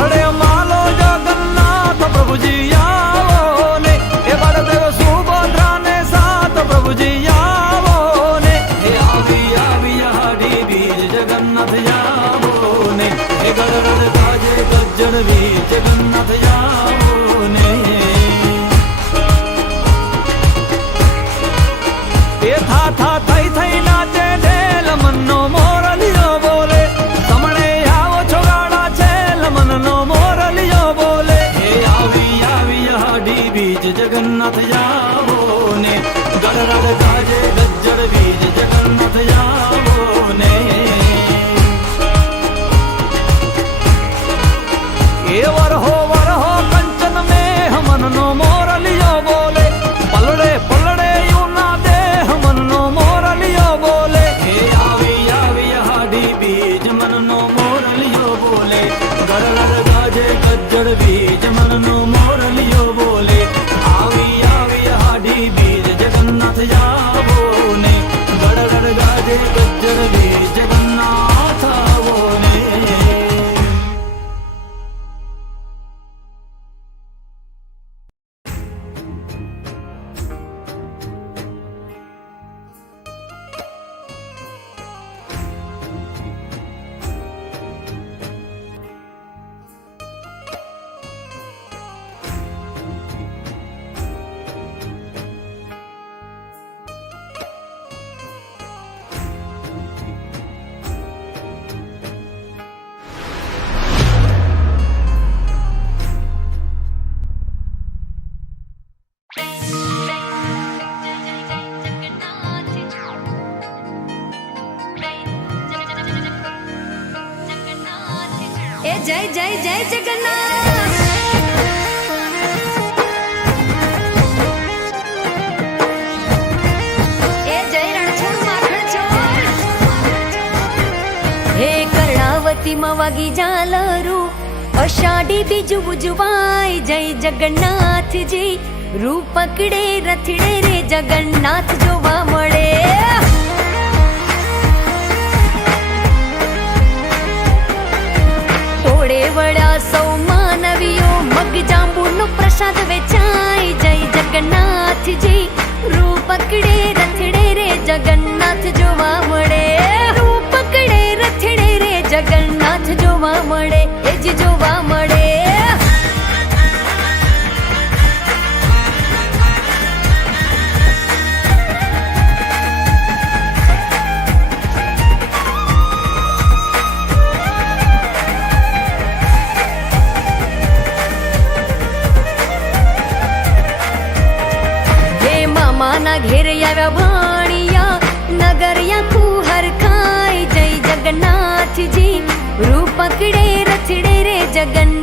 રથડે માલો જગન્નાથ પ્રભુજી આવો ને, એ બળદેવ સુભદ્રા ને સાથ પ્રભુજી આવો ને, એ આવી આવી હાડી બીજ જગન્નાથ આવો ને, એ ગળગળ ગાજે ગજ્જર બીજ જગન્નાથ આવો ને, એ થા થઈ થઈ નાચે ઢેલ મનનો મોરલિયો બોલે, સમણે આવો છો ગાડા છે મનનો મોરલિયો બોલે, એ આવી આવી હાડી બીજ જગન્નાથ આવો ને, ગળગળ ગાજે ગજ્જર બીજ જગન્નાથ આવો ને, એ વરહો વરહો કંચન મેહ મનનો મોરલિયો બોલે, પલડે પલડે યુના દેહ મનનો મોરલિયો બોલે, એ આવી આવી હાડી બીજ મનનો મોરલિયો બોલે, ગળગળ ગાજે ગજ્જર બીજ મનનો મોરલિયો બોલે, આવી આવી હાડી બીજ જગન્નાથ આવો ને, ગળગળ ગાજે ગજ્જર બીજ જગન્નાથ આવો ને. ए जय जय जय जगन्नाथ। ए जय रणछोड़ माखण चोर। हे कर्णावती मवागी झालरू अषाढ़ी बीज उजवाय जय जगन्नाथ जी रूप पकड़े रथड़े रे जगन्नाथ जोवा मळे तोड़े वड़ा सौ मानवियों मग जांबूनो प्रसाद वेचाय जय जगन्नाथ जी रूप पकड़े रथड़े रे जगन्नाथ जोवा मळे रूप पकड़े रथड़े रे जगन्नाथ जोवा मळे ए जी जोवा मळे माना घेर आव्या भाणिया नगरिया कुहर खाय जय जगन्नाथ जी रूप पकड़े रथड़े रे जगन्नाथ